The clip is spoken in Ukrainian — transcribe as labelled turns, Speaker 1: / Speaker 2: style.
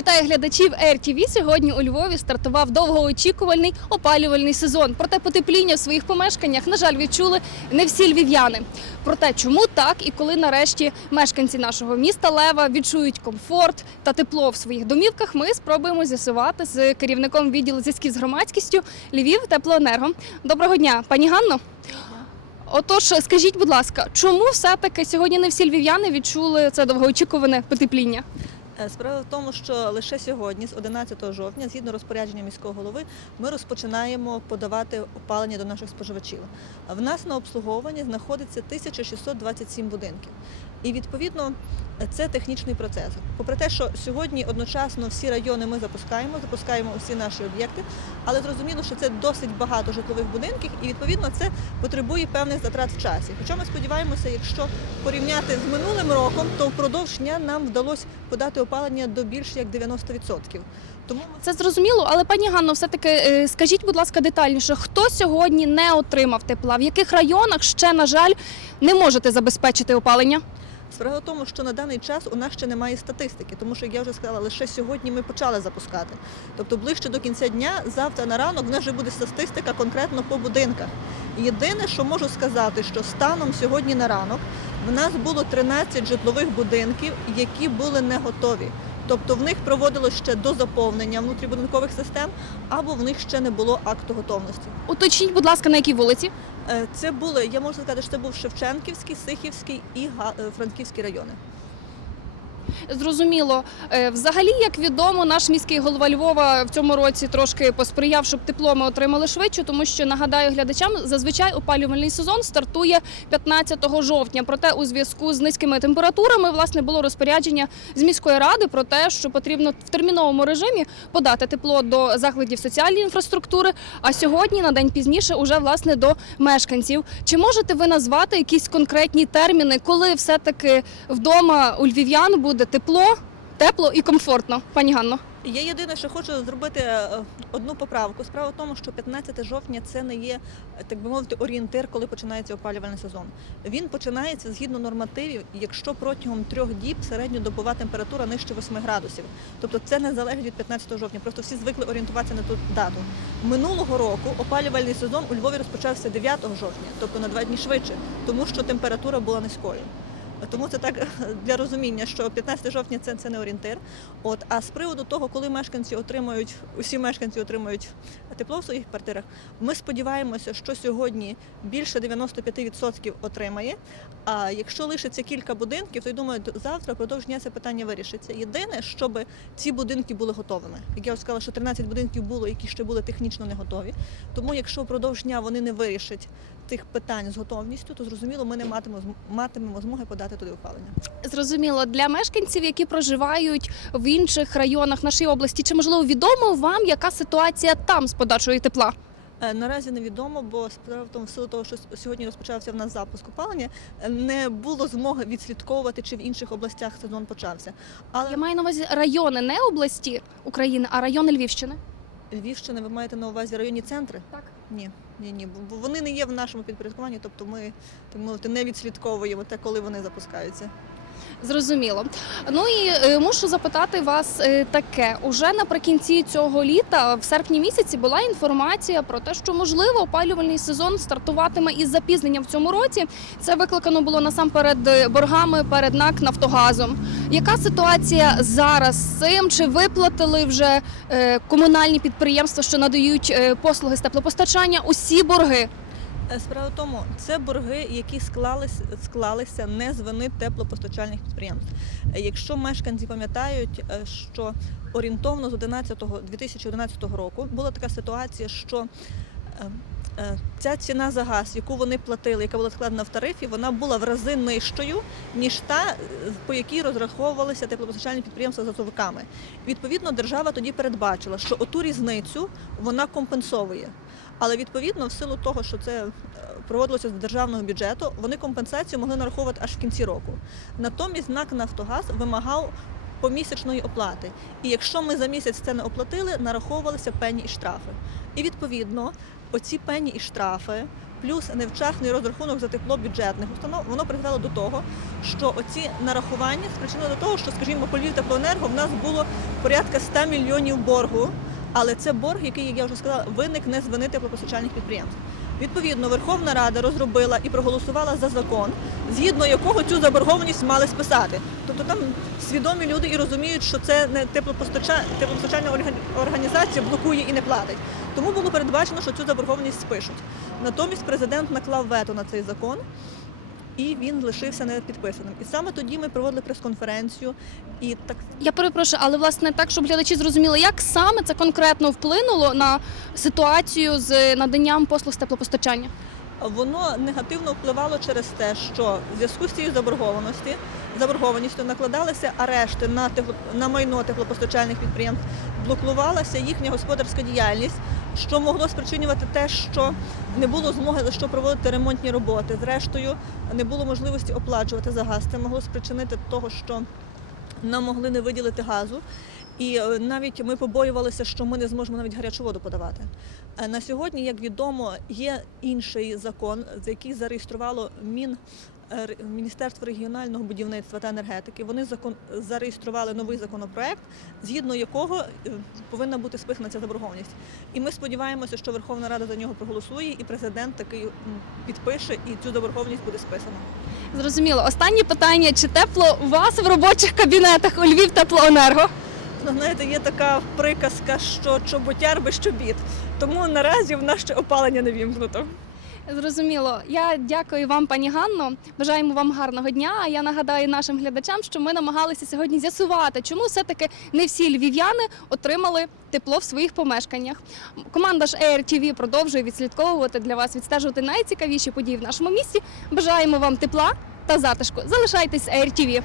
Speaker 1: Вітаю глядачів RTV. Сьогодні у Львові стартував довгоочікувальний опалювальний сезон. Проте потепління в своїх помешканнях, на жаль, відчули не всі львів'яни. Проте, чому так і коли нарешті мешканці нашого міста Лева відчують комфорт та тепло в своїх домівках, ми спробуємо з'ясувати з керівником відділу зв'язків з громадськістю Львів Теплоенерго. Доброго дня, пані Ганно. Отож, скажіть, будь ласка, чому все-таки сьогодні не всі львів'яни відчули це довгоочікуване потепління?
Speaker 2: Е, Справа в тому, що лише сьогодні, з 11 жовтня, згідно розпорядження міського голови, ми розпочинаємо подавати опалення до наших споживачів. В нас на обслуговуванні знаходиться 1627 будинків. І відповідно це технічний процес. Попри те, що сьогодні одночасно всі райони ми запускаємо, запускаємо усі наші об'єкти, але зрозуміло, що це досить багато житлових будинків, і відповідно це потребує певних затрат в часі. Хоча ми сподіваємося, якщо порівняти з минулим роком, то впродовж дня нам вдалося подати опалення до більше як 90%. Тому
Speaker 1: Це зрозуміло, але пані Ганно, все-таки е, скажіть, будь ласка, детальніше, хто сьогодні не отримав тепла? В яких районах ще, на жаль, не можете забезпечити опалення?
Speaker 2: Справа в тому, що на даний час у нас ще немає статистики, тому що, як я вже сказала, лише сьогодні ми почали запускати. Тобто ближче до кінця дня, завтра на ранок, в нас вже буде статистика конкретно по будинках. Єдине, що можу сказати, що станом сьогодні на ранок в нас було 13 житлових будинків, які були не готові. Тобто в них проводилось ще до заповнення внутрібудинкових систем, або в них ще не було акту готовності.
Speaker 1: Уточніть, будь ласка, на якій вулиці?
Speaker 2: Е, Це були, я можу сказати, що це був Шевченківський, Сихівський і е, Франківський райони.
Speaker 1: Зрозуміло. Е, Взагалі, як відомо, наш міський голова Львова в цьому році трошки посприяв, щоб тепло ми отримали швидше, тому що нагадаю глядачам, зазвичай опалювальний сезон стартує 15 жовтня. Проте у зв'язку з низькими температурами власне було розпорядження з міської ради про те, що потрібно в терміновому режимі подати тепло до закладів соціальної інфраструктури. А сьогодні на день пізніше уже власне до мешканців. Чи можете ви назвати якісь конкретні терміни, коли все таки вдома у львів'ян буде тепло, тепло і комфортно, пані Ганно?
Speaker 2: Я єдине, що хочу зробити е, одну поправку. Справа в тому, що 15 жовтня це не є, так би мовити, орієнтир, коли починається опалювальний сезон. Він починається згідно нормативів, якщо протягом трьох діб середньодобова температура нижче 8 градусів. Тобто це не залежить від 15 жовтня. Просто всі звикли орієнтуватися на ту дату. Минулого року опалювальний сезон у Львові розпочався 9 жовтня, тобто на два дні швидше, тому що температура була низькою. Тому це так для розуміння, що 15 жовтня це, це не орієнтир. От а з приводу того, коли мешканці отримають, усі мешканці отримують тепло в своїх квартирах, ми сподіваємося, що сьогодні більше 95% отримає. А якщо лишиться кілька будинків, то я думаю, завтра впродовж дня це питання вирішиться. Єдине, щоб ці будинки були готовими. Як я сказала, що 13 будинків було, які ще були технічно не готові. Тому, якщо впродовж дня вони не вирішать тих питань з готовністю, то зрозуміло, ми не матимемо матимемо змоги подати туди опалення.
Speaker 1: Зрозуміло, для мешканців, які проживають в інших районах нашої області, чи можливо відомо вам, яка ситуація там з подачою тепла?
Speaker 2: Е, Наразі невідомо, бо справа в тому, в силу того, що сьогодні розпочався в нас запуск опалення, е, не було змоги відслідковувати, чи в інших областях сезон почався. Але
Speaker 1: Я маю на увазі райони, не області України, а райони Львівщини.
Speaker 2: Львівщина, ви маєте на увазі районні центри?
Speaker 1: Так.
Speaker 2: Ні, ні, ні. Вони не є в нашому підпорядкуванні, тобто ми так мовити не відслідковуємо те, коли вони запускаються.
Speaker 1: Зрозуміло. Ну і е, мушу запитати вас е, таке: уже наприкінці цього літа, в серпні місяці, була інформація про те, що можливо опалювальний сезон стартуватиме із запізненням в цьому році. Це викликано було насамперед е, боргами перед НАК Нафтогазом. Яка ситуація зараз з цим? Чи виплатили вже комунальні підприємства, що надають послуги з теплопостачання? Усі борги?
Speaker 2: Е, Справа в тому, це борги, які склались, склалися не з вини теплопостачальних підприємств. Е, Якщо мешканці пам'ятають, е, що орієнтовно з 11, 2011 року була така ситуація, що ця ціна за газ, яку вони платили, яка була складена в тарифі, вона була в рази нижчою, ніж та, по якій розраховувалися теплопостачальні підприємства з газовиками. Відповідно, держава тоді передбачила, що оту різницю вона компенсовує. Але відповідно, в силу того, що це е, проводилося з державного бюджету, вони компенсацію могли нараховувати аж в кінці року. Натомість НАК Нафтогаз вимагав помісячної оплати. І якщо ми за місяць це не оплатили, нараховувалися пені і штрафи. І відповідно, оці пені і штрафи плюс невчасний розрахунок за тепло бюджетних установ, воно призвело до того, що оці нарахування спричинили до того, що, скажімо, по Львів теплоенерго в нас було порядка 100 мільйонів боргу. Але це борг, який, як я вже сказала, виник не з вини теплопостачальних підприємств. Відповідно, Верховна Рада розробила і проголосувала за закон, згідно якого цю заборгованість мали списати. Тобто там свідомі люди і розуміють, що це не теплопостача... теплопостачальна організація блокує і не платить. Тому було передбачено, що цю заборгованість спишуть. Натомість президент наклав вето на цей закон. І він лишився не підписаним. І саме тоді ми проводили прес-конференцію, і так
Speaker 1: Я перепрошую, але власне так, щоб глядачі зрозуміли, як саме це конкретно вплинуло на ситуацію з наданням послуг з теплопостачання.
Speaker 2: воно негативно впливало через те, що в зв'язку з цією заборгованості заборгованістю накладалися арешти на тепло, на майно теплопостачальних підприємств, блокувалася їхня господарська діяльність, що могло спричинювати те, що не було змоги за що проводити ремонтні роботи. Зрештою, не було можливості оплачувати за газ. Це могло спричинити того, що нам могли не виділити газу. І е, навіть ми побоювалися, що ми не зможемо навіть гарячу воду подавати. Е, На сьогодні, як відомо, є інший закон, за який зареєструвало Мін. Міністерство регіонального будівництва та енергетики вони зареєстрували новий законопроект, згідно якого е, повинна бути списана ця заборгованість. І ми сподіваємося, що Верховна Рада за нього проголосує, і президент такий підпише, і цю заборгованість буде списана.
Speaker 1: Зрозуміло. Останнє питання: чи тепло у вас в робочих кабінетах у Львів теплоенерго?
Speaker 2: Ну, знаєте, є така приказка, що чоботяр без чобіт. Тому наразі в нас ще опалення не вімкнуто.
Speaker 1: Зрозуміло. Я дякую вам, пані Ганно. Бажаємо вам гарного дня. А я нагадаю нашим глядачам, що ми намагалися сьогодні з'ясувати, чому все-таки не всі львів'яни отримали тепло в своїх помешканнях. Команда ж AirTV продовжує відслідковувати для вас, відстежувати найцікавіші події в нашому місті. Бажаємо вам тепла та затишку. Залишайтесь AirTV.